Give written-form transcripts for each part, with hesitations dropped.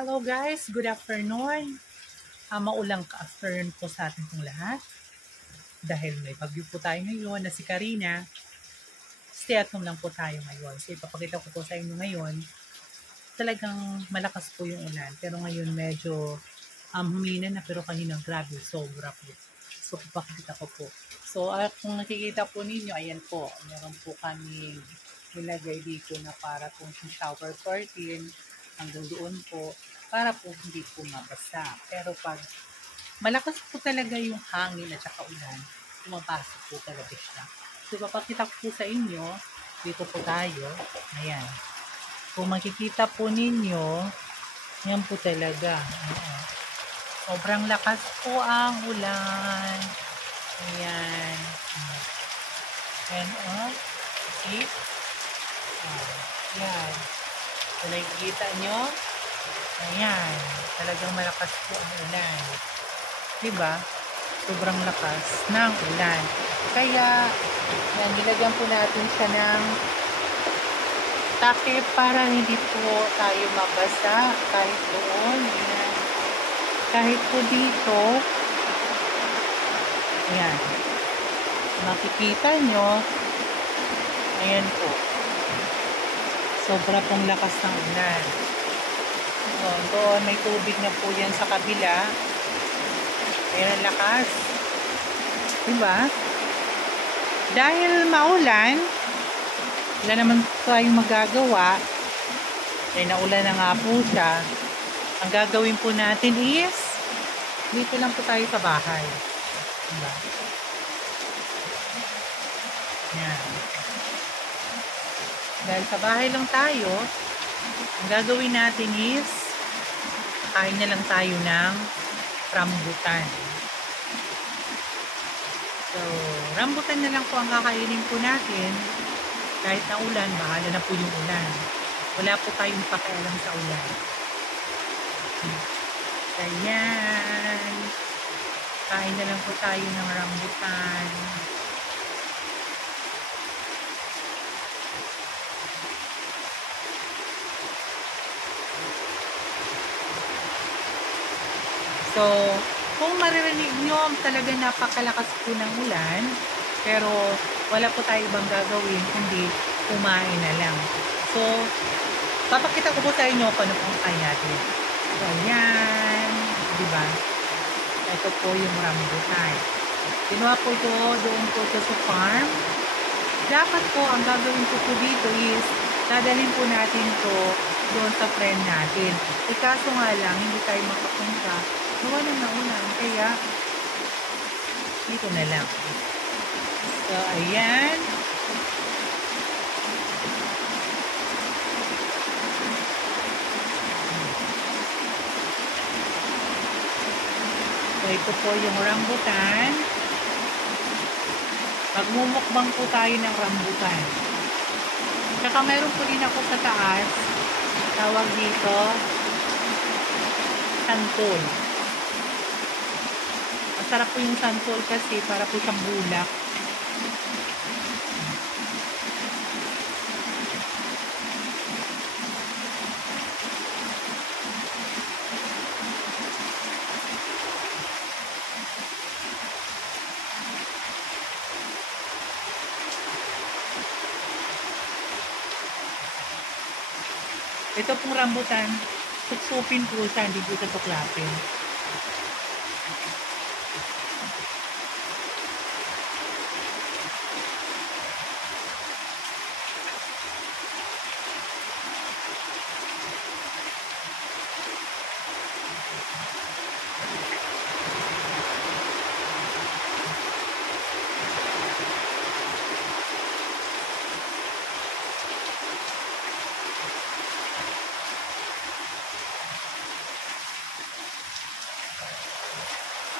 Hello guys, good afternoon. Maulang ka-afternoon po sa ating pong lahat. Dahil may bagyo po tayo ngayon na si Karina, stay at home lang po tayo ngayon. So ipapakita ko po sa inyo ngayon, talagang malakas po yung ulan. Pero ngayon medyo humina na, pero kanina grabe, sobra po. So ipapakita ko po. So kung nakikita po ninyo, ayan po, meron po kami nilagay dito na para pong shower curtain hanggang doon po, para po hindi po mabasa. Pero pag malakas po talaga yung hangin at saka ulan, pumapasok po talaga siya. So, papakita ko po sa inyo, dito po tayo, ayan. Kung makikita po ninyo, yan po talaga. Sobrang lakas po ang ulan. Ayan. And see? Ayan. So, nakikita nyo? Ayan. Talagang malakas po ang ulan. Diba? Sobrang lakas ng ulan. Kaya, yan, nilagyan po natin siya ng takip para hindi po tayo mabasa kahit doon. Ayan. Kahit po dito. Ayan. Makikita nyo. Ayan po. Sobra pong lakas ng ulan. So, doon may tubig na po yan sa kabila. Ayan ang lakas. Diba? Dahil maulan, wala naman tayong magagawa. Ay naulan na nga po siya. Ang gagawin po natin is dito lang po tayo sa bahay. Diba? Yan. Dahil sa bahay lang tayo, ang gagawin natin is kain na lang tayo ng rambutan. So, rambutan na lang po ang kakainin po natin. Kahit na ulan, bahala na po yung ulan. Wala po tayong pakialam sa ulan. Ayan. Kain na lang po tayo ng rambutan. So, kung maririnig nyo, talaga napakalakas po ng ulan, pero wala po tayo ibang gagawin, kundi kumain na lang. So, papakita ko po sa inyo kung ano pong kain natin. So, ayan. Diba? Ito po yung rambutan. Kinuha po ito, doon po ito sa farm. Dapat po, ang gagawin ko po dito is, dadalhin po natin to doon sa friend natin. Kaso nga lang, hindi tayo makapunta. Gawa na naulan, kaya dito na lang. So, ayan. So, ito po yung rambutan. Magmumukbang po tayo ng rambutan. Tsaka meron po din ako sa taas. Tawag dito, santol. Masarap po yung santol kasi para po siyang bulak. Ito pong rambutan, suksupin po siya, hindi po siya tuklapin.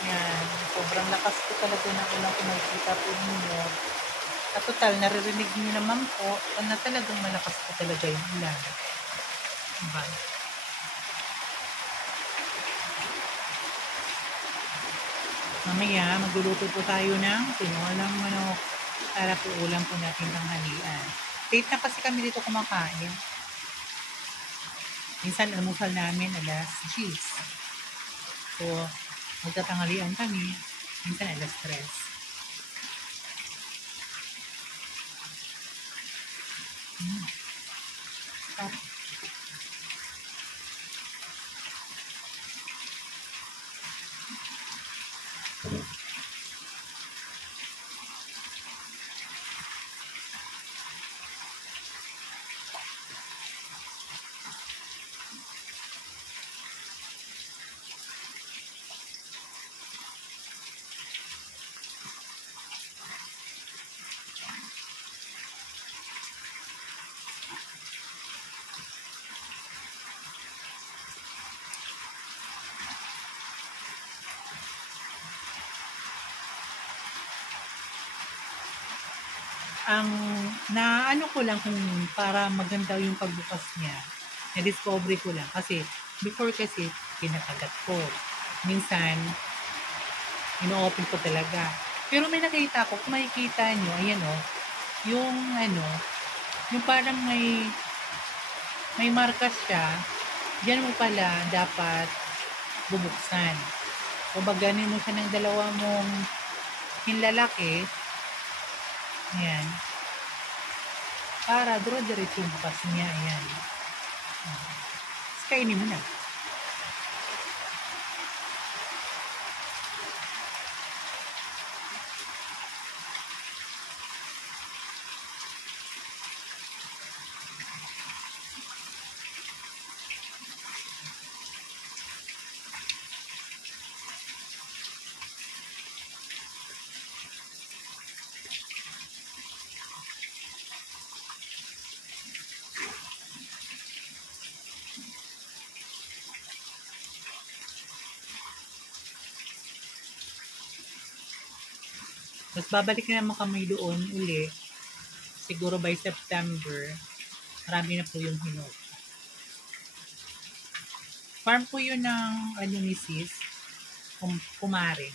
Yan, sobrang lakas po talaga ng ulan kung makikita po ninyo. At total, naririnig niyo naman po na talagang malakas po talaga yung ulan. Diba? Mamaya, magluluto po tayo ng tinolang manok para po ulam po natin tanghalian. Late na kasi kami dito kumakain. Minsan, almusal namin alas 10. So, magtatanghalian kami. Minsan alas 3. Sarap. Ang naano ko lang kung para maganda yung pagbukas niya, na-discover ko lang. Kasi, before kasi, kinakagat ko. Minsan, ino-open ko talaga. Pero may nakita ko, kung makikita nyo, ayan o, yung ano, yung parang may markas siya, diyan mo pala dapat bubuksan. O baganin mo siya ng dalawa mong hinlalaki, ayan, para duro-diretso yung bukas niya, ayan. Kainin mo na. Tapos babalik na naman kami doon uli. Siguro by September, marami na po yung hinog. Farm po yun ng ano ni sis, kumare.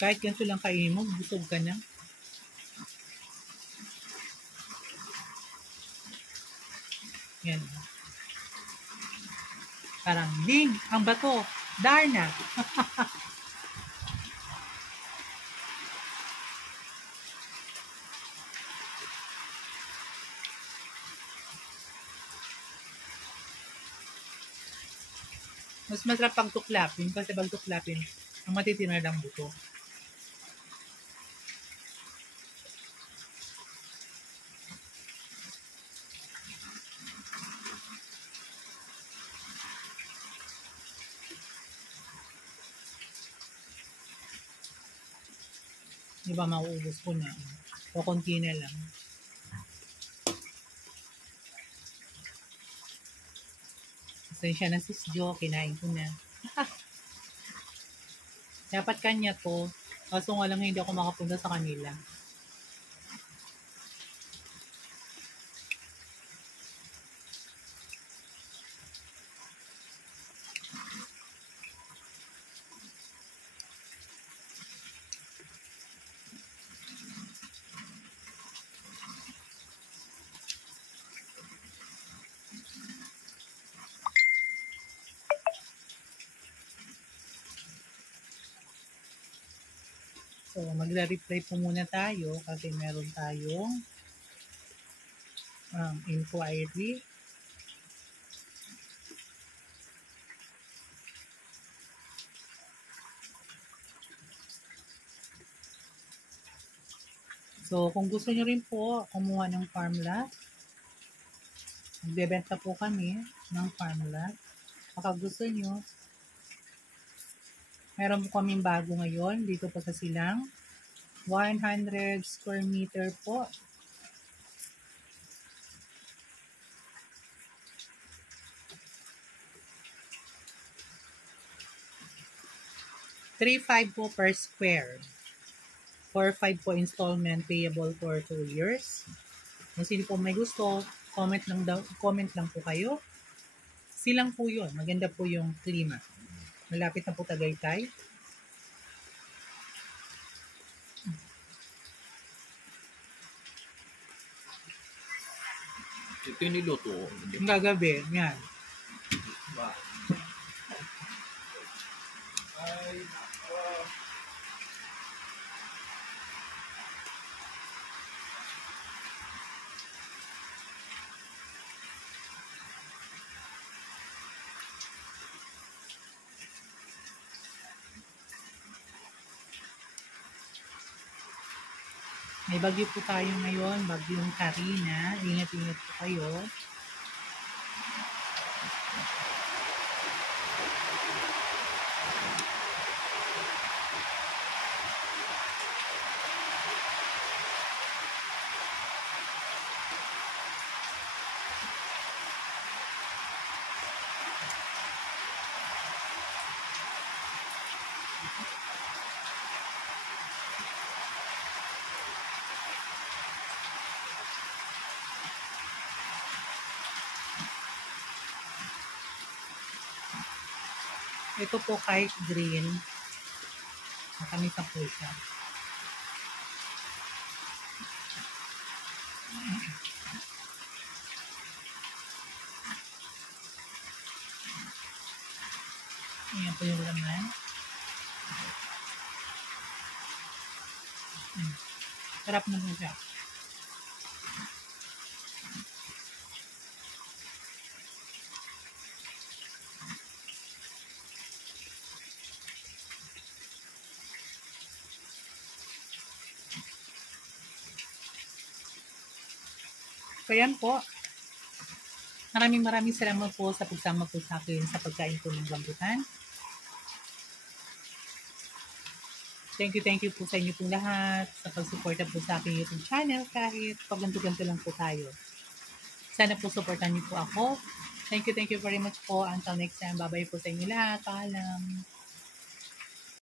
Kahit ganito lang kainin mo, busog ka na. Yan. Parang, ding, ang bato. Darna. Mas masarap pag tuklapin kasi pag tuklapin, ang matitira lang buto. Di ba mauubos ko na? O konti na lang. Pasensya na sis Jo, kinain ko na. Dapat kanya to. Kaso nga lang hindi ako makapunta sa kanila. So, magre-reply po muna tayo kasi meron tayong inquiry. So, kung gusto nyo rin po kumuha ng farm lot, magbebenta po kami ng farm lot. Baka gusto nyo, meron po kaming bago ngayon dito po sa Silang. 100 square meter po. 3,500 po per square. 4,500 po installment payable for 2 years. Kung sino po may gusto, comment lang po kayo. Silang po yun. Maganda po yung klima. Malapit na po Tagaytay. Ito yung niluto ko. Yung gagabi, yan. Ba? May bagyo po tayo ngayon, bagyong Karina. Ingat-ingat po kayo. Ito po kahit green, makamit na po siya. Ayan po yung laman. Sarap na po siya. So yan po. Maraming salamat po sa pagsama po sa akin sa pagkain po ng rambutan. Thank you po sa inyo pong lahat sa pagsuporta po sa aking YouTube channel kahit pagganto-ganto lang po tayo. Sana po supportan niyo po ako. Thank you very much po. Until next time, bye-bye po sa inyo lahat. Paalam.